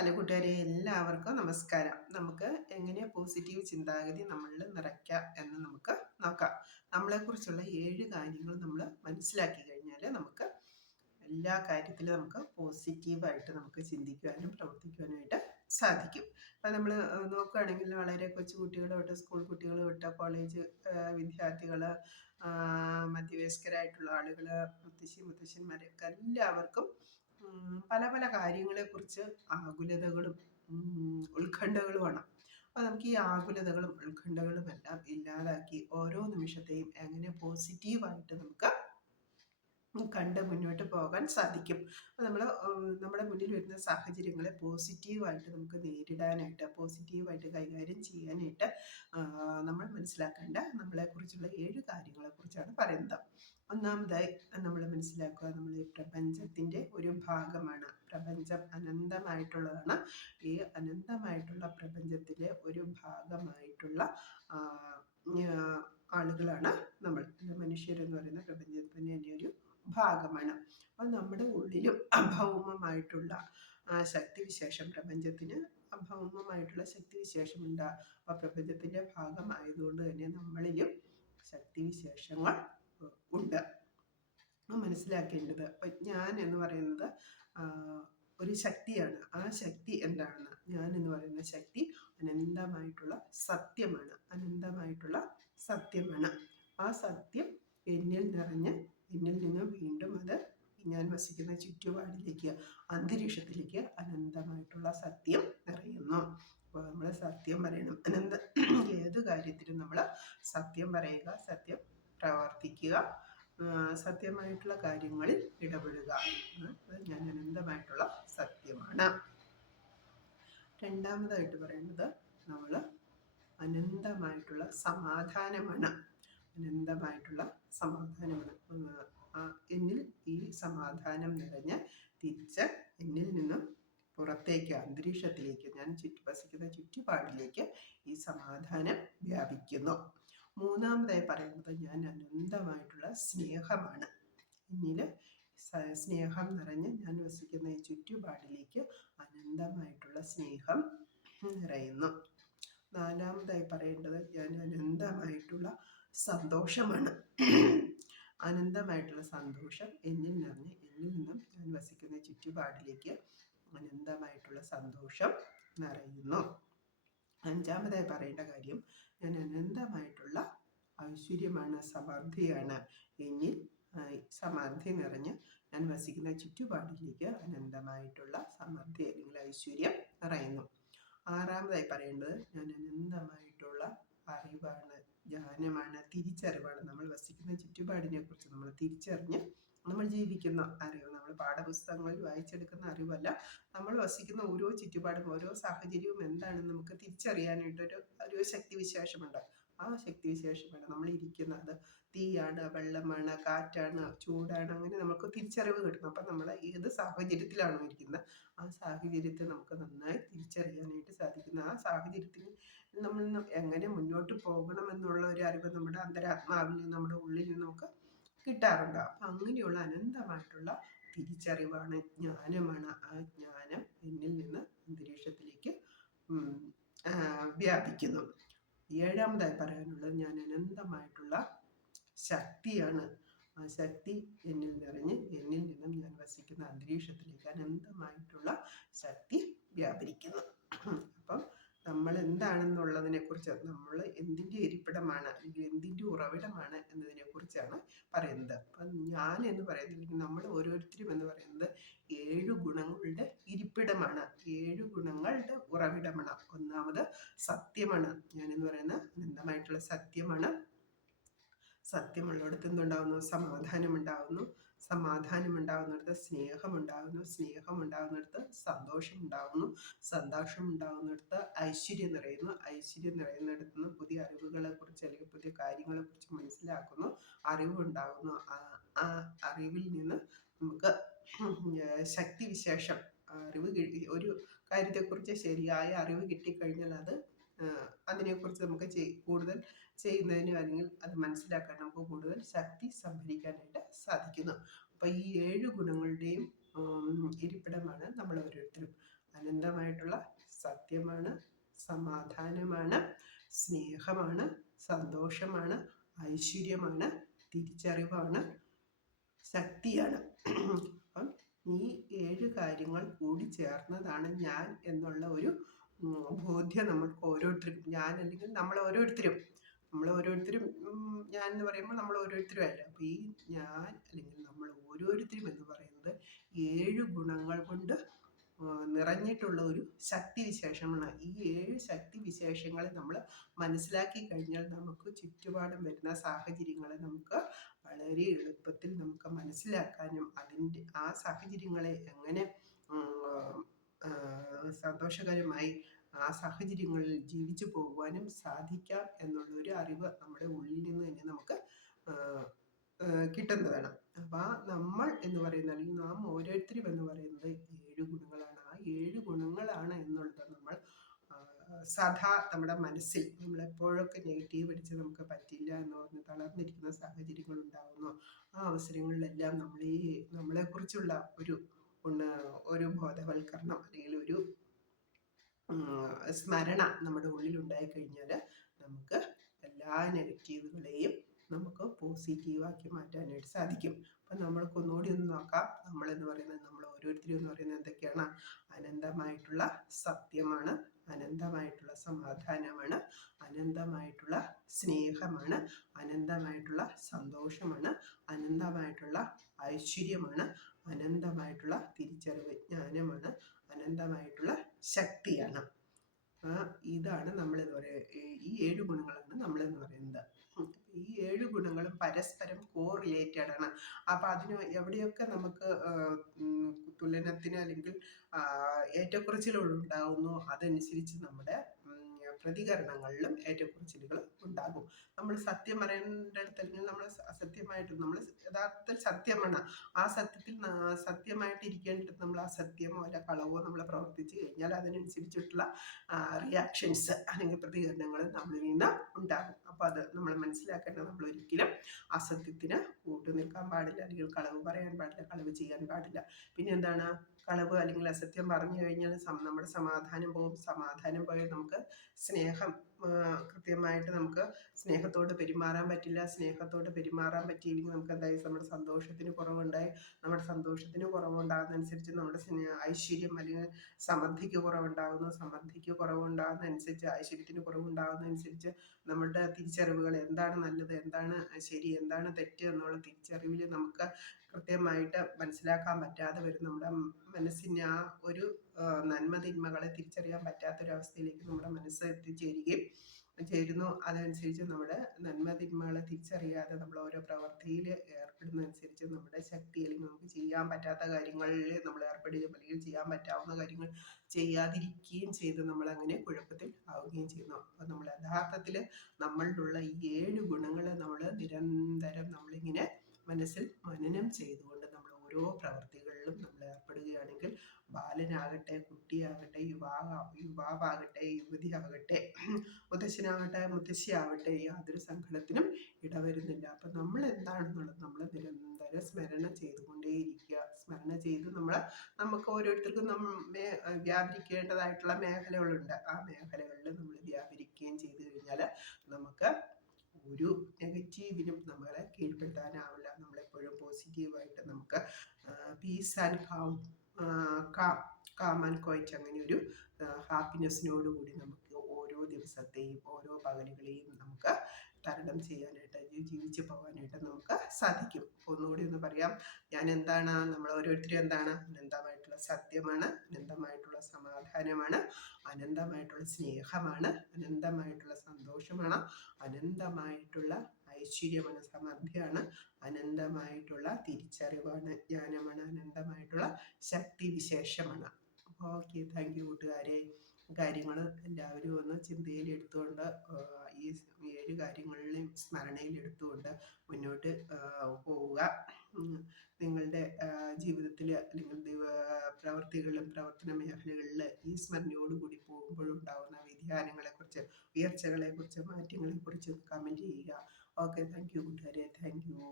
Hello കൂട്ടുകാരെ എല്ലാവർക്കും നമസ്കാരം. നമുക്ക് എങ്ങനെ പോസിറ്റീവ് ചിന്താഗതി നമ്മളിൽ നിറയ്ക്കാം എന്ന് നമുക്ക് നോക്കാം. നമ്മളെക്കുറിച്ചുള്ള ഏഴ് കാര്യങ്ങൾ നമ്മൾ മനസ്സിലാക്കി കഴിഞ്ഞാൽ നമുക്ക് എല്ലാ കാര്യത്തിലും നമുക്ക് പോസിറ്റീവായിട്ട് നമുക്ക് ചിന്തിക്കുവാനും പ്രവർത്തിക്കുവാനുമായിട്ട് സാധിക്കും. അപ്പം നമ്മൾ നോക്കുകയാണെങ്കിൽ വളരെ കൊച്ചു കുട്ടികൾ തൊട്ട് സ്കൂൾ കുട്ടികൾ തൊട്ട് കോളേജ് വിദ്യാർത്ഥികൾ മധ്യവയസ്കരായിട്ടുള്ള ആളുകൾ മുത്തശ്ശി മുത്തശ്ശന്മാരൊക്കെ എല്ലാവർക്കും പല പല കാര്യങ്ങളെക്കുറിച്ച് ആകുലതകളും ഉത്കണ്ഠകളുമാണ്. അപ്പോൾ നമുക്ക് ഈ ആകുലതകളും ഉത്കണ്ഠകളും എല്ലാം ഇല്ലാതാക്കി ഓരോ നിമിഷത്തെയും എങ്ങനെ പോസിറ്റീവായിട്ട് നമുക്ക് കണ്ട് മുന്നോട്ട് പോകാൻ സാധിക്കും. അപ്പോൾ നമ്മൾ നമ്മുടെ മുന്നിൽ വരുന്ന സാഹചര്യങ്ങളെ പോസിറ്റീവായിട്ട് നമുക്ക് നേരിടാനായിട്ട് പോസിറ്റീവായിട്ട് കൈകാര്യം ചെയ്യാനായിട്ട് നമ്മൾ മനസ്സിലാക്കേണ്ട നമ്മളെക്കുറിച്ചുള്ള ഏഴ് കാര്യങ്ങളെക്കുറിച്ചാണ് പറയുന്നത്. ഒന്നാമതായി നമ്മൾ മനസ്സിലാക്കുക നമ്മൾ ഈ പ്രപഞ്ചത്തിന്റെ ഒരു ഭാഗമാണ്. പ്രപഞ്ചം അനന്തമായിട്ടുള്ളതാണ്. ഈ അനന്തമായിട്ടുള്ള പ്രപഞ്ചത്തിലെ ഒരു ഭാഗമായിട്ടുള്ള ആളുകളാണ് നമ്മൾ. മനുഷ്യരെന്ന് പറയുന്ന പ്രപഞ്ചത്തിന്റെ തന്നെ ഒരു ഭാഗമാണ്. അപ്പം നമ്മുടെ ഉള്ളിലും അഭൗമമായിട്ടുള്ള ശക്തിവിശേഷം പ്രപഞ്ചത്തിന് അഭൗമമായിട്ടുള്ള ശക്തിവിശേഷമുണ്ട്. അപ്പോൾ പ്രപഞ്ചത്തിന്റെ ഭാഗമായതുകൊണ്ട് തന്നെ നമ്മളിലും ശക്തിവിശേഷങ്ങൾ ഉണ്ട്. മനസ്സിലാക്കേണ്ടത് ഞാൻ എന്ന് പറയുന്നത് ഒരു ശക്തിയാണ്. ആ ശക്തി എന്താണ്? ഞാൻ എന്ന് പറയുന്ന ശക്തി അനന്തമായിട്ടുള്ള സത്യമാണ്. അനന്തമായിട്ടുള്ള സത്യമാണ്. ആ സത്യം എന്നിൽ നിറഞ്ഞ് എന്നിൽ നിന്ന് വീണ്ടും അത് ഞാൻ വസിക്കുന്ന ചുറ്റുപാടിലേക്ക് അന്തരീക്ഷത്തിലേക്ക് അനന്തമായിട്ടുള്ള സത്യം നിറയുന്നു. അപ്പോൾ നമ്മൾ സത്യം പറയണം. അനന്ത ഏത് കാര്യത്തിലും നമ്മൾ സത്യം പറയുക സത്യം പ്രവർത്തിക്കുക സത്യമായിട്ടുള്ള കാര്യങ്ങളിൽ ഇടപെടുക. ഞാൻ അനന്തമായിട്ടുള്ള സത്യമാണ്. രണ്ടാമതായിട്ട് പറയുന്നത് നമ്മൾ അനന്തമായിട്ടുള്ള സമാധാനമാണ്. അനന്തമായിട്ടുള്ള സമാധാനമാണ്. എന്നിൽ ഈ സമാധാനം നിറഞ്ഞ് തിരിച്ച് എന്നിൽ നിന്നും പുറത്തേക്ക് അന്തരീക്ഷത്തിലേക്ക് ഞാൻ ചുറ്റി വസിക്കുന്ന ചുറ്റുപാടിലേക്ക് ഈ സമാധാനം വ്യാപിക്കുന്നു. മൂന്നാമതായി പറയുന്നത് ഞാൻ അനന്തമായിട്ടുള്ള സ്നേഹമാണ്. എന്നിൽ സ്നേഹം നിറഞ്ഞ് ഞാൻ വസിക്കുന്ന ഈ ചുറ്റുപാടിലേക്ക് അനന്തമായിട്ടുള്ള സ്നേഹം നിറയുന്നു. നാലാമതായി പറയേണ്ടത് ഞാൻ അനന്തമായിട്ടുള്ള സന്തോഷമാണ്. അനന്തമായിട്ടുള്ള സന്തോഷം എന്നിൽ നിറഞ്ഞ് എന്നിൽ നിന്നും ഞാൻ വസിക്കുന്ന ചുറ്റുപാടിലേക്ക് അനന്തമായിട്ടുള്ള സന്തോഷം നിറയുന്നു. അഞ്ചാമതായി പറയേണ്ട കാര്യം ഞാൻ അനന്തമായിട്ടുള്ള ഐശ്വര്യമാണ് സമൃദ്ധിയാണ്. എന്നിൽ സമൃദ്ധി നിറഞ്ഞ് ഞാൻ വസിക്കുന്ന ചുറ്റുപാടിലേക്ക് അനന്തമായിട്ടുള്ള സമൃദ്ധി അല്ലെങ്കിൽ ഐശ്വര്യം നിറയുന്നു. ആറാമതായി പറയേണ്ടത് ഞാൻ അനന്തമായിട്ടുള്ള അറിവാണ് ജ്ഞാനമാണ് തിരിച്ചറിവാണ്. നമ്മൾ വസിക്കുന്ന ചുറ്റുപാടിനെ കുറിച്ച് നമ്മൾ തിരിച്ചറിഞ്ഞ് നമ്മൾ ജീവിക്കുന്ന അറിവ് നമ്മൾ പാഠപുസ്തകങ്ങളിൽ വായിച്ചെടുക്കുന്ന അറിവല്ല. നമ്മൾ വസിക്കുന്ന ഓരോ ചുറ്റുപാടും ഓരോ സാഹചര്യവും എന്താണെന്ന് നമുക്ക് തിരിച്ചറിയാനായിട്ടൊരു ഒരു ഒരു ശക്തി വിശേഷമുണ്ട് ആ ശക്തി വിശേഷമാണ് നമ്മൾ ഇരിക്കുന്നത്. തീയാണ് വെള്ളമാണ് കാറ്റാണ് ചൂടാണ് അങ്ങനെ നമുക്ക് തിരിച്ചറിവ് കിട്ടുന്നു. അപ്പം നമ്മൾ ഏത് സാഹചര്യത്തിലാണോ ഇരിക്കുന്നത് ആ സാഹചര്യത്തെ നമുക്ക് നന്നായി തിരിച്ചറിയാനായിട്ട് സാധിക്കുന്നു. ആ സാഹചര്യത്തിൽ നമ്മൾ എങ്ങനെ മുന്നോട്ട് പോകണം എന്നുള്ള ഒരു അറിവ് നമ്മുടെ അന്തരാത്മാവിൽ നമ്മുടെ ഉള്ളിൽ നമുക്ക് കിട്ടാറുണ്ട്? അപ്പം അങ്ങനെയുള്ള അനന്തമായിട്ടുള്ള തിരിച്ചറിവാണ് ജ്ഞാനമാണ്. ആ ജ്ഞാനം എന്നിൽ നിന്ന് അന്തരീക്ഷത്തിലേക്ക് വ്യാപിക്കുന്നു. ഏഴാമതായി പറയാനുള്ളത് ഞാൻ അനന്തമായിട്ടുള്ള ശക്തിയാണ്. ആ ശക്തി എന്നിൽ നിറഞ്ഞ് എന്നിൽ നിന്നും ഞാൻ വസിക്കുന്ന അന്തരീക്ഷത്തിലേക്ക് അനന്തമായിട്ടുള്ള ശക്തി വ്യാപരിക്കുന്നു. അപ്പം നമ്മൾ എന്താണെന്നുള്ളതിനെ കുറിച്ച് നമ്മൾ എന്തിന്റെ ഇരിപ്പിടമാണ് അല്ലെങ്കിൽ എന്തിന്റെ ഉറവിടമാണ് എന്നതിനെ കുറിച്ചാണ് പറയുന്നത്. അപ്പം ഞാൻ എന്ന് പറയുന്നത് നമ്മൾ ഓരോരുത്തരും എന്ന് പറയുന്നത് ഏഴു ഗുണങ്ങളുടെ ഇരിപ്പിടമാണ്. ഏഴു ഗുണങ്ങളുടെ ഉറവിടമാണ്. ഒന്നാമത് സത്യമാണ്. ഞാൻ എന്ന് പറയുന്നത് അനന്തമായിട്ടുള്ള സത്യമാണ്. സത്യമുള്ളിടത്ത് എന്തുണ്ടാവുന്നു? സമാധാനം ഉണ്ടാവുന്നു സമാധാനം ഉണ്ടാകുന്നിടത്ത് സ്നേഹം ഉണ്ടാകുന്നു സ്നേഹം ഉണ്ടാകുന്നിടത്ത് സന്തോഷം ഉണ്ടാകുന്നു സന്തോഷം ഉണ്ടാകുന്നിടത്ത് ഐശ്വര്യം നിറയുന്നു ഐശ്വര്യം നിറയുന്നിടത്ത് നിന്ന് പുതിയ അറിവുകളെ കുറിച്ച് അല്ലെങ്കിൽ പുതിയ കാര്യങ്ങളെ കുറിച്ച് മനസ്സിലാക്കുന്നു അറിവുണ്ടാകുന്നു. ആ അറിവിൽ നിന്ന് നമുക്ക് ശക്തി വിശേഷം അറിവ് കിട്ടി ഒരു കാര്യത്തെക്കുറിച്ച് ശരിയായ അറിവ് കിട്ടിക്കഴിഞ്ഞാൽ അത് അതിനെക്കുറിച്ച് നമുക്ക് കൂടുതൽ ചെയ്യുന്നതിന് അല്ലെങ്കിൽ അത് മനസ്സിലാക്കാൻ നമുക്ക് കൂടുതൽ ശക്തി സംഭരിക്കാനായിട്ട് സാധിക്കുന്നു. അപ്പോൾ ഈ ഏഴ് ഗുണങ്ങളുടെയും ഇരിപ്പിടമാണ് നമ്മൾ ഓരോരുത്തരും. അനന്തമായിട്ടുള്ള സത്യമാണ് സമാധാനമാണ് സ്നേഹമാണ് സന്തോഷമാണ് ഐശ്വര്യമാണ് തിരിച്ചറിവാണ് ശക്തിയാണ്. അപ്പം ഈ ഏഴ് കാര്യങ്ങൾ കൂടി ചേർന്നതാണ് ഞാൻ എന്നുള്ള ഒരു ബോധ്യം നമ്മൾക്ക് ഓരോരുത്തർക്കും. ഞാൻ അല്ലെങ്കിൽ നമ്മൾ ഓരോരുത്തരും. നമ്മൾ ഓരോരുത്തരും ഞാൻ എന്ന് പറയുമ്പോൾ നമ്മൾ ഓരോരുത്തരും അല്ല അപ്പോൾ ഈ ഞാൻ അല്ലെങ്കിൽ നമ്മൾ ഓരോരുത്തരും എന്ന് പറയുന്നത് ഏഴ് ഗുണങ്ങൾ കൊണ്ട് നിറഞ്ഞിട്ടുള്ള ഒരു ശക്തി വിശേഷമാണ്. ഈ ഏഴ് ശക്തി വിശേഷങ്ങളെ നമ്മൾ മനസ്സിലാക്കി കഴിഞ്ഞാൽ നമുക്ക് ചുറ്റുപാടും വരുന്ന സാഹചര്യങ്ങളെ നമുക്ക് വളരെ എളുപ്പത്തിൽ നമുക്ക് മനസ്സിലാക്കാനും അതിന്റെ ആ സാഹചര്യങ്ങളെ എങ്ങനെ സന്തോഷകരമായി ആ സാഹചര്യങ്ങളിൽ ജീവിച്ചു പോകുവാനും സാധിക്കാം എന്നുള്ളൊരു അറിവ് നമ്മുടെ ഉള്ളിൽ നിന്ന് തന്നെ നമുക്ക് കിട്ടുന്നതാണ് അപ്പോൾ നമ്മൾ എന്ന് പറയുന്നത് അല്ലെങ്കിൽ നാം ഓരോരുത്തരും എന്ന് പറയുന്നത് ഏഴ് ഗുണങ്ങളാണ്. ആ ഏഴ് ഗുണങ്ങളാണ് എന്നുള്ളത് നമ്മൾ സദാ നമ്മുടെ മനസ്സിൽ നമ്മൾ എപ്പോഴൊക്കെ നെഗറ്റീവ് അടിച്ച് നമുക്ക് പറ്റില്ല എന്ന് പറഞ്ഞ് തളർന്നിരിക്കുന്ന സാഹചര്യങ്ങൾ ഉണ്ടാകുന്നു ആ അവസരങ്ങളിലെല്ലാം നമ്മൾ ഈ നമ്മളെക്കുറിച്ചുള്ള ഒരു ഒരു ബോധവൽക്കരണം അല്ലെങ്കിൽ ഒരു സ്മരണ നമ്മുടെ ഉള്ളിൽ ഉണ്ടായി കഴിഞ്ഞാൽ നമുക്ക് എല്ലാ നെഗറ്റീവുകളെയും നമുക്ക് പോസിറ്റീവാക്കി മാറ്റാനായിട്ട് സാധിക്കും. അപ്പം നമ്മൾക്ക് ഒന്നുകൂടി ഒന്ന് നോക്കാം. നമ്മളെന്ന് പറയുന്നത് നമ്മൾ ഓരോരുത്തരും എന്ന് പറയുന്നത് എന്തൊക്കെയാണ്? അനന്തമായിട്ടുള്ള സത്യമാണ് അനന്തമായിട്ടുള്ള സമാധാനമാണ് അനന്തമായിട്ടുള്ള സ്നേഹമാണ് അനന്തമായിട്ടുള്ള സന്തോഷമാണ് അനന്തമായിട്ടുള്ള ഐശ്വര്യമാണ് അനന്തമായിട്ടുള്ള തിരിച്ചറിവ് ജ്ഞാനമാണ് അനന്തമായിട്ടുള്ള ശക്തിയാണ്. ഇതാണ് നമ്മൾ എന്ന് പറയുക ഈ ഏഴ് ഗുണങ്ങളാണ് നമ്മൾ എന്ന് പറയുന്നത് ഈ ഏഴ് ഗുണങ്ങളും പരസ്പരം കോ റിലേറ്റഡ് ആണ്. അപ്പൊ അതിന് എവിടെയൊക്കെ നമുക്ക് തുലനത്തിന് അല്ലെങ്കിൽ ഏറ്റക്കുറച്ചിലുകൾ ഉണ്ടാകുന്നു അതനുസരിച്ച് നമ്മുടെ പ്രതികരണങ്ങളിലും ഏറ്റക്കുറച്ചിലുകൾ ഉണ്ടാകും. നമ്മൾ സത്യം അല്ലെങ്കിൽ നമ്മൾ അസത്യമായിട്ട് നമ്മൾ യഥാർത്ഥത്തിൽ സത്യമാണ്. ആ സത്യത്തിൽ സത്യമായിട്ട് ഇരിക്കേണ്ടത് നമ്മൾ അസത്യമോ അല്ല കളവോ നമ്മൾ പ്രവർത്തിച്ചു കഴിഞ്ഞാൽ അതിനനുസരിച്ചിട്ടുള്ള റിയാക്ഷൻസ് അല്ലെങ്കിൽ പ്രതികരണങ്ങൾ നമ്മളിൽ നിന്ന് ഉണ്ടാകും. അപ്പോൾ അത് നമ്മൾ മനസ്സിലാക്കേണ്ടത് നമ്മൾ ഒരിക്കലും അസത്യത്തിന് കൂട്ടു നിൽക്കാൻ പാടില്ല അല്ലെങ്കിൽ കളവ് പറയാൻ പാടില്ല കളവ് ചെയ്യാൻ പാടില്ല. പിന്നെ എന്താണ്? കളവ് അല്ലെങ്കിൽ അസത്യം പറഞ്ഞു കഴിഞ്ഞാൽ നമ്മുടെ സമാധാനം പോകും. സമാധാനം പോയാൽ നമുക്ക് സ്നേഹം കൃത്യമായിട്ട് നമുക്ക് സ്നേഹത്തോട് പെരുമാറാൻ പറ്റില്ല. സ്നേഹത്തോട് പെരുമാറാൻ പറ്റിയില്ലെങ്കിൽ നമുക്ക് എന്തായി? നമ്മുടെ സന്തോഷത്തിന് കുറവുണ്ടായി. നമ്മുടെ സന്തോഷത്തിന് കുറവുണ്ടാകുന്നതനുസരിച്ച് നമ്മുടെ ഐശ്വര്യം അല്ലെങ്കിൽ സമൃദ്ധിക്ക് കുറവുണ്ടാകുന്നു. സമൃദ്ധിക്ക് കുറവുണ്ടാകുന്നതനുസരിച്ച് ഐശ്വര്യത്തിന് കുറവുണ്ടാകുന്നതനുസരിച്ച് നമ്മുടെ തിരിച്ചറിവുകൾ എന്താണ് നല്ലത് എന്താണ് ശരി എന്താണ് തെറ്റ് എന്നുള്ള തിരിച്ചറിവിൽ നമുക്ക് കൃത്യമായിട്ട് മനസ്സിലാക്കാൻ പറ്റാതെ വരും. നമ്മുടെ മനസ്സിന് ആ ഒരു നന്മ തിന്മകളെ തിരിച്ചറിയാൻ പറ്റാത്തൊരവസ്ഥയിലേക്ക് നമ്മുടെ മനസ്സ് എത്തിച്ചേരുകയും ചേരുന്നു. അതനുസരിച്ച് നമ്മുടെ നന്മ തിന്മകളെ തിരിച്ചറിയാതെ നമ്മൾ ഓരോ പ്രവൃത്തിയിൽ ഏർപ്പെടുന്നതനുസരിച്ച് നമ്മുടെ ശക്തി അല്ലെങ്കിൽ നമുക്ക് ചെയ്യാൻ പറ്റാത്ത കാര്യങ്ങളിൽ നമ്മൾ ഏർപ്പെടുകയും അല്ലെങ്കിൽ ചെയ്യാൻ പറ്റാവുന്ന കാര്യങ്ങൾ ചെയ്യാതിരിക്കുകയും ചെയ്ത് നമ്മൾ അങ്ങനെ കുഴപ്പത്തിൽ ആവുകയും ചെയ്യുന്നു. അപ്പോൾ നമ്മൾ യഥാർത്ഥത്തിൽ നമ്മളിലുള്ള ഈ ഏഴ് ഗുണങ്ങൾ നമ്മൾ നിരന്തരം നമ്മളിങ്ങനെ മനസ്സിൽ മനനം ചെയ്തുകൊണ്ട് നമ്മൾ ഓരോ പ്രവൃത്തികളിലും നമ്മൾ ഏർപ്പെടുകയാണെങ്കിൽ ബാലനാകട്ടെ കുട്ടിയാകട്ടെ യുവാവ് യുവാവാകട്ടെ യുവതിയാകട്ടെ മുത്തശ്ശനാകട്ടെ മുത്തശ്ശിയാവട്ടെ യാതൊരു സങ്കടത്തിനും ഇടവരുന്നില്ല. അപ്പം നമ്മൾ എന്താണെന്നുള്ളത് നമ്മൾ നിരന്തരം സ്മരണ ചെയ്തുകൊണ്ടേയിരിക്കുക. സ്മരണ ചെയ്ത് നമ്മൾ നമുക്ക് ഓരോരുത്തർക്കും നമ്മെ വ്യാപരിക്കേണ്ടതായിട്ടുള്ള മേഖലകളുണ്ട്. ആ മേഖലകളിൽ നമ്മൾ വ്യാപരിക്കുകയും ചെയ്തു കഴിഞ്ഞാൽ നമുക്ക് ഒരു നെഗറ്റീവിനും നമ്മളെ കീഴ്പ്പെടുത്താനാവില്ല. നമ്മളെപ്പോഴും പോസിറ്റീവായിട്ട് നമുക്ക് peace and calm calm and quiet അങ്ങനെ ഒരു ഹാപ്പിനെസ്സിനോടുകൂടി നമുക്ക് ദിവസത്തെയും ഓരോ പകലുകളെയും നമുക്ക് തരണം ചെയ്യാനായിട്ട് ജീവിച്ച് പോകാനായിട്ട് നമുക്ക് സാധിക്കും. അപ്പോൾ ഒന്നുകൂടി ഒന്ന് പറയാം. ഞാൻ എന്താണ് നമ്മൾ ഓരോരുത്തരും എന്താണ്? അനന്തമായിട്ടുള്ള സത്യമാണ് അനന്തമായിട്ടുള്ള സമാധാനമാണ് അനന്തമായിട്ടുള്ള സ്നേഹമാണ് അനന്തമായിട്ടുള്ള സന്തോഷമാണ് അനന്തമായിട്ടുള്ള ഐശ്വര്യമാണ് സമൃദ്ധിയാണ് അനന്തമായിട്ടുള്ള തിരിച്ചറിവാണ് ജ്ഞാനമാണ് അനന്തമായിട്ടുള്ള ശക്തി വിശേഷമാണ് ഓക്കെ. താങ്ക് യു കൂട്ടുകാരെ. കാര്യങ്ങൾ എല്ലാവരും ഒന്ന് ചിന്തയിൽ എടുത്തുകൊണ്ട് ഈ ഏഴ് കാര്യങ്ങളിലും സ്മരണയിൽ എടുത്തുകൊണ്ട് മുന്നോട്ട് പോവുക. നിങ്ങളുടെ ജീവിതത്തിൽ അല്ലെങ്കിൽ പ്രവർത്തികളിലും പ്രവർത്തന മേഖലകളിൽ ഈ സ്മരണയോടുകൂടി പോകുമ്പോഴുണ്ടാകുന്ന വ്യതിയാനങ്ങളെക്കുറിച്ച് ഉയർച്ചകളെക്കുറിച്ച് മാറ്റങ്ങളെക്കുറിച്ച് കമന്റ് ചെയ്യുക. ഓക്കെ താങ്ക് യു കൂട്ടുകാരെ. Thank you